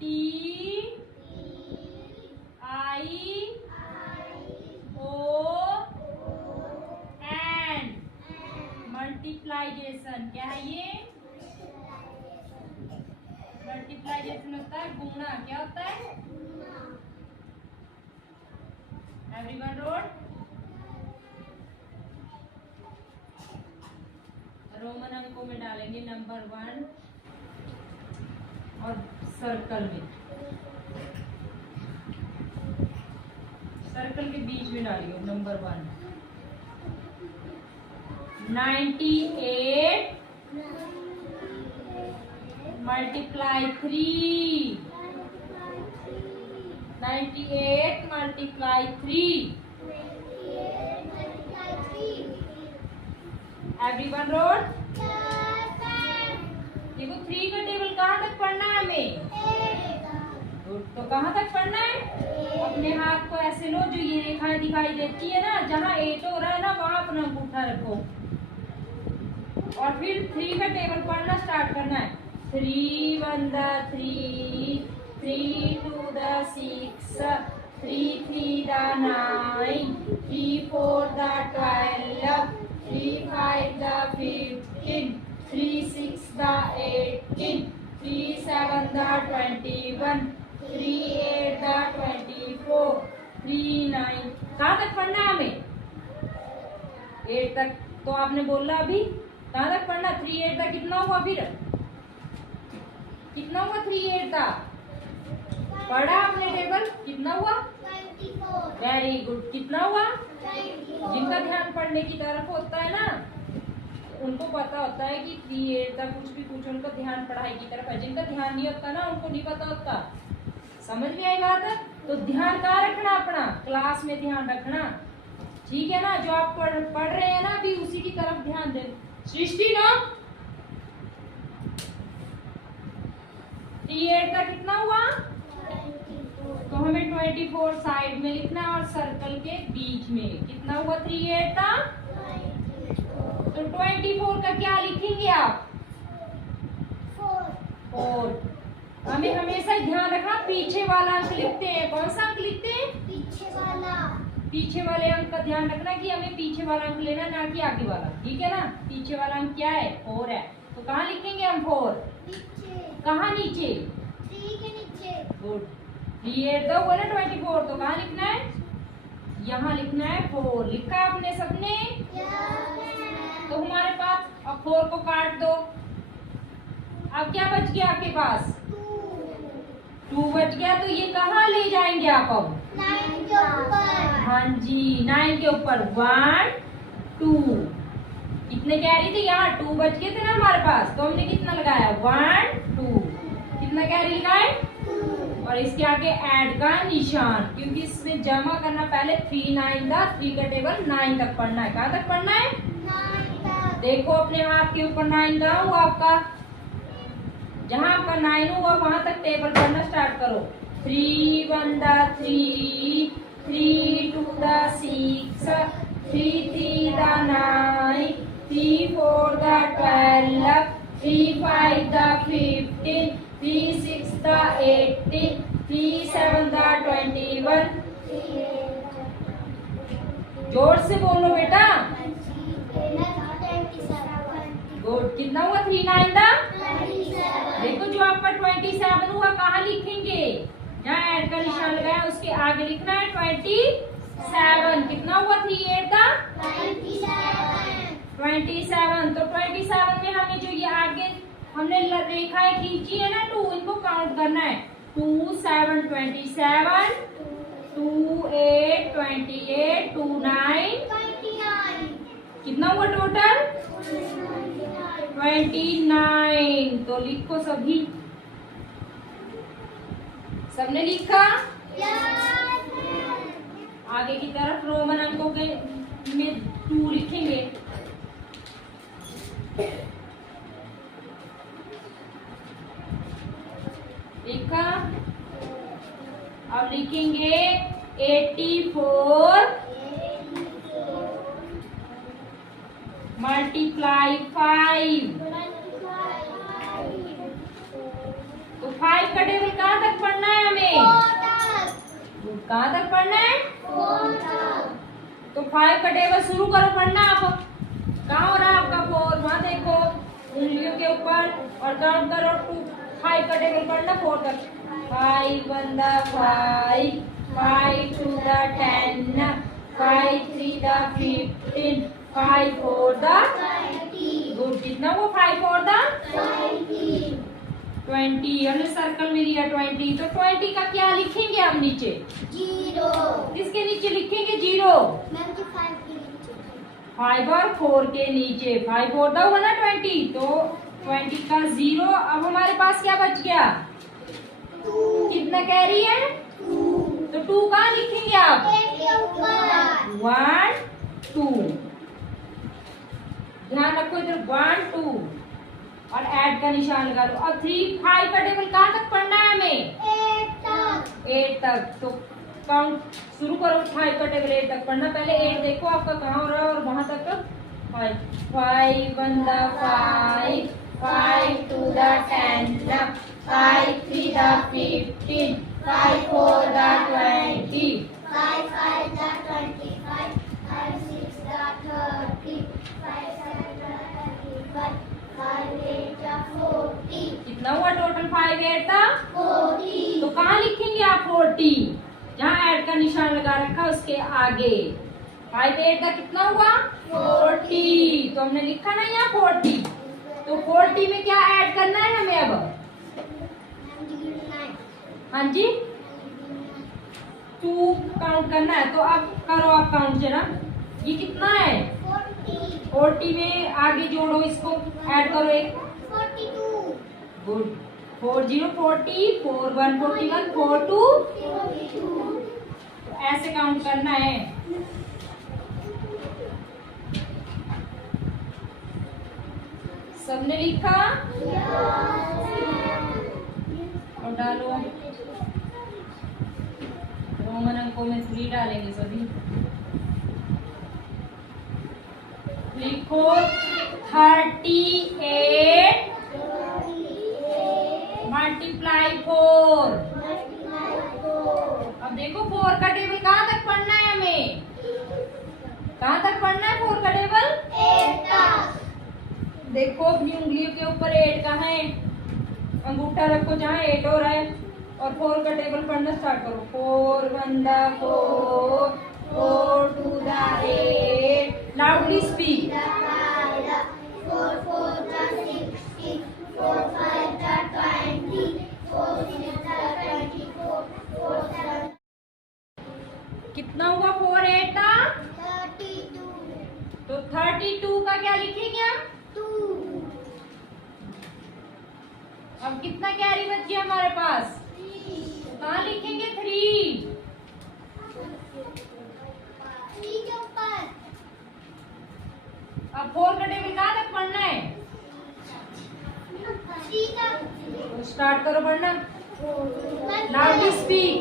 T I O N मल्टीप्लाइजेशन। क्या है ये? मल्टीप्लाइजेशन होता है गुणा। क्या होता है? Everyone road. रोमन अंकों में डालेंगे नंबर 1 और सर्कल में, सर्कल के बीच में डालिए number 1। 98 multiply 3, 98 multiply 3। Everyone road. देखो 3 का टेबल कहाँ तक पढ़ना है हमें? तो कहाँ तक पढ़ना है? अपने हाथ को ऐसे लो, जो ये रेखाएं दिखाई देती है ना, जहाँ 8 हो रहा है ना, वहां अपना अंगूठा रखो और फिर 3 का टेबल पढ़ना स्टार्ट करना है। 3 1 the 3, 3 2 the 6, 3 3 the 9, 3 4 the 12, 3 5 the 15, 3 6 the 18, 3 7 the 21, 3 8 the 24, 3 9। कहाँ तक पढ़ना है हमें? 8 तक। तो आपने बोला अभी कहाँ तक पढ़ना? 3 8 तक कितना हुआ? फिर कितना हुआ? 3 8 तक पढ़ा आपने टेबल? कितना हुआ? 24। Very good. कितना हुआ? 24। जिनका ध्यान पढ़ने की तरफ होता है ना, उनको पता होता है कि 3 8 तक कुछ भी पूछो, उनका ध्यान पढ़ाई की तरफ है। जिनका ध्यान नहीं होता ना, उनको नहीं पता होता। समझ में आई बात? तो ध्यान कहाँ रखना? अपना क्लास में ध्यान रखना, ठीक है ना? जो आप पढ़ रहे हैं ना अभी, उसी की तरफ ध्यान दे। सृष्टि ना 3 8 तक कितना हुआ? 24। तो हमें 24 साइड में लिखना है और सर्कल के बीच में। कितना हुआ 3 8 तक? तो 24 का क्या लिखेंगे आप? 4। हमें हमेशा ध्यान रखना, पीछे वाला अंक लिखते हैं। कौन सा अंक लिखते हैं? पीछे वाला। पीछे वाले अंक का ध्यान रखना कि हमें पीछे वाला अंक लेना, ना कि आगे वाला। ठीक है ना? पीछे वाला अंक क्या है? 4 है। तो कहाँ लिखेंगे हम 4? नीचे। कहाँ नीचे? 3 के नीचे। गुड। 3 8 तो हुआ ना 24, तो कहाँ लिखना है? यहाँ लिखना है 4। लिखा है आपने सबने? तो हमारे पास अब 4 को काट दो। अब क्या बच गया आपके पास? 2 बच गया। तो ये कहाँ ले जाएंगे आप अब? 9 के ऊपर। हाँ जी, 9 के ऊपर। 1 2 कितने कैरी थे? यहाँ 2 बच गए थे ना हमारे पास, तो हमने कितना लगाया? 1 2। कितना कैरी लगाए? 2। और इसके आगे ऐड का निशान, क्योंकि इसमें जमा करना पहले 3 9 था। 3 का टेबल 9 तक पढ़ना है। कहाँ तक पढ़ना है? 9 तक। देखो अपने हाथ के ऊपर 9 कहाँ हुआ आपका? जहाँ आपका 9 हुआ वहां तक टेबल पढ़ना स्टार्ट करो। 3 1 the 3, 3 2 the 6, 3 3 the 9, 3 4 the 12, 3 5 the 15, 3 6 the 18, 3 7 the 21। जोर से बोलो बेटा। गुड। कितना हुआ? 3 9 था। देखो जो आपका 27 हुआ, कहाँ लिखेंगे? जहाँ ऐड का निशान लगाया उसके आगे लिखना है 27। कितना हुआ? 3 8 था। 27। तो 27 में हमें जो ये आगे हमने रेखाएं खींची है ना 2, इनको काउंट करना है। 2 7 27, 2 8 28, 2 9 कितना हुआ टोटल? 29। तो लिखो सभी। सबने लिखा? आगे की तरफ रोमन अंकों के में 2 लिखेंगे। लिखा? अब लिखेंगे 84 मल्टीप्लाई 5। तो 5 का टेबल कहाँ तक कहाँ तक पढ़ना है? 4 तक। तो 5 का टेबल शुरू करो पढ़ना आप। कहाँ हो रहा है आपका 4? वहाँ देखो उंगलियों के ऊपर और काउंट करो 2 5 का टेबल पढ़ना 4 तक। 5 1 the 5, 5 2 the 10, 5 3 the 15, 5 4 the 20, good. कितना वो 5 4 the 20, 20। हमने सर्कल में लिया 20, तो 20 का क्या लिखेंगे हम नीचे? 0। किसके नीचे लिखेंगे? 0। मैम जी 5 के नीचे 5 और 4 के नीचे। 5 4 दा हुआ ना 20, तो 20 का 0। अब हमारे पास क्या बच गया? 2, कितना कैरी है? 2, तो 2 कहाँ लिखेंगे आप? 8 के ऊपर 1 2। ध्यान रखो इधर 1 2 और ऐड का निशान लगा लो। अब 3 5 का टेबल कहाँ तक पढ़ना है हमें? 8 तक। 8 तक। तो काउंट शुरू करो 5 का टेबल 8 तक पढ़ना। पहले 8 देखो आपका कहाँ हो रहा है और वहां तक 5 5 1 the 5, 5 2 the 10, 5 3 the 15, 5 4 the 20, 5 5 the 25, 5 6 the 30, 5 7 the 35, 5 8 the 40, कितना हुआ टोटल? 5 8 था। 40, तो कहाँ लिखेंगे आप? 40। जहाँ ऐड का निशान लगा रखा है उसके आगे। 5 8 का कितना हुआ? 40। तो हमने लिखा ना यहाँ 40। तो 40 में क्या ऐड करना है हमें अब? हाँ जी 2 काउंट करना है। तो अब करो आप काउंट जरा। ये कितना है? 40 में आगे जोड़ो, इसको ऐड करो एक। 42, गुड। 4 0 40, 4 1 41, 4 2। 42, तो ऐसे काउंट करना है। सबने लिखा? और डालो। रोमन अंकों में 3 डालेंगे सभी। लिखो 38 मल्टीप्लाई 4। अब देखो 4 का टेबल कहाँ तक पढ़ना है हमें? कहाँ तक पढ़ना है 4 का टेबल? 8 तक। देखो अपनी उंगलियों के ऊपर 8 कहाँ है? अंगूठा रखो जहाँ 8 हो रहा है और 4 का टेबल पढ़ना स्टार्ट करो। 4 1 the 4, 4 2 the 8। Loudly speak. 4 4 the 16, 4 5 the 20, 4 6 the 24, 4 7 कितना हुआ? 4 8 था। 32, तो 32 का क्या लिखेंगे हम? 2, अब कितना कैरी बच गया हमारे पास? 3, कहाँ लिखेंगे? 3। 3 के ऊपर अब 4 का टेबल कहाँ तक पढ़ना है? 3 तक। तो स्टार्ट करो पढ़ना। Loudly speak.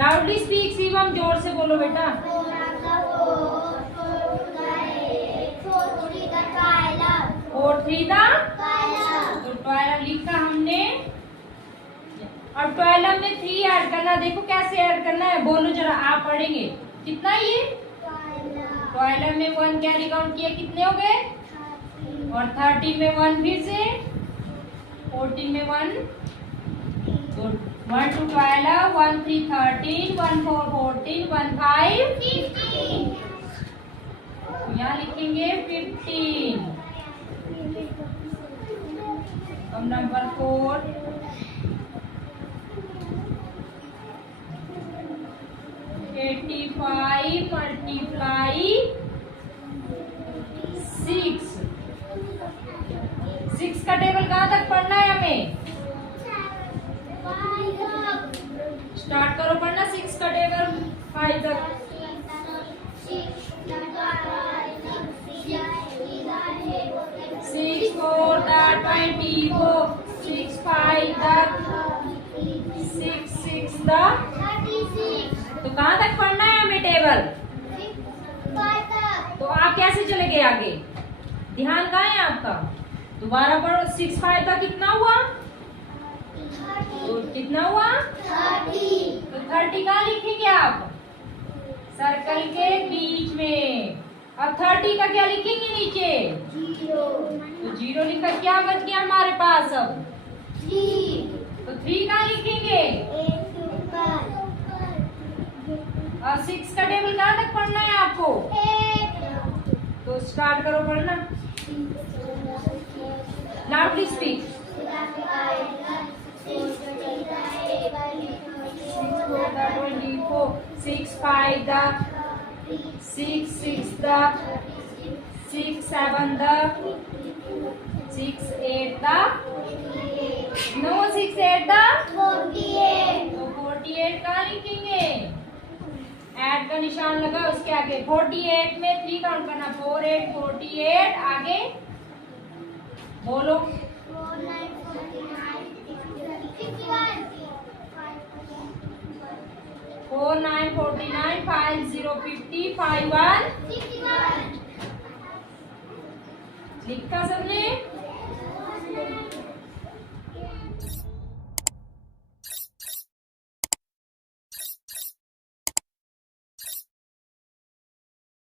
Loudly speak Shivam, जोर से बोलो बेटा। 4 the 4, 4 the 8, 4 3 the 12, 4 3 था। 12, तो 12 लिखा हमने। अब 12 में 3 ऐड करना। देखो कैसे ऐड करना है, बोलो जरा, आप पढ़ेंगे। कितना ये? 12 में 1 कैरी काउंट किया, कितने हो गए? 13, और 13 में 1 फिर से, 14 में 1। गुड। 1 2 12, 1 3 13, 1 4 14, 1 5। 15, यहाँ लिखेंगे 15। अब नंबर 4। 85 मल्टीप्लाई 6। 6 का टेबल कहाँ तक पढ़ना है हमें? स्टार्ट करो पढ़ना 6 का टेबल 5 तक। 6 4 the 24, 6 5 the 6 6 the। तो कहाँ तक पढ़ना है हमें टेबल? तो आप कैसे चले गए आगे? ध्यान कहाँ है आपका? दोबारा पढ़ो। 6 5 का कितना हुआ? तो कितना हुआ? 30, तो 30 कहाँ लिखेंगे आप? सर्कल के बीच में। अब 30 का क्या लिखेंगे नीचे? 0 तो 0 लिखा, क्या बच गया हमारे पास अब? 3 तो 3 कहाँ लिखेंगे? 8 to 5 और 6 का टेबल कहाँ तक पढ़ना है आपको? 8 तो स्टार्ट करो पढ़ना। Loudly speak. 6 5 the 6 6 the 6 7 the 6 8 the no 6 8 the 48 तो 48 कहाँ लिखेंगे? ऐड का निशान लगा उसके आगे। 48 में 3 काउंट करना। 4 8 48 आगे बोलो। 4 9 49 61 4 9 49 5 0 50 5 1 61 लिखा सबने?